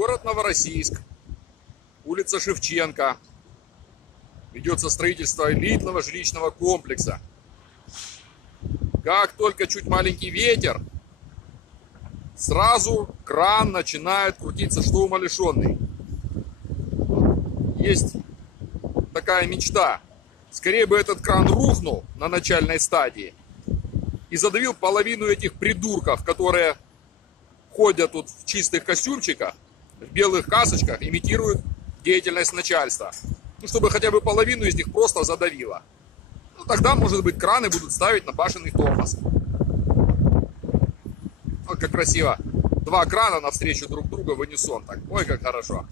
Город Новороссийск, улица Шевченко. Ведется строительство элитного жилищного комплекса. Как только чуть маленький ветер, сразу кран начинает крутиться, что умалишенный. Есть такая мечта. Скорее бы этот кран рухнул на начальной стадии и задавил половину этих придурков, которые ходят тут в чистых костюмчиках, в белых касочках, имитируют деятельность начальства. Ну, чтобы хотя бы половину из них просто задавило. Ну, тогда, может быть, краны будут ставить на башенный тормоз. Вот как красиво. Два крана навстречу друг друга в унисон. Так. Ой, как хорошо.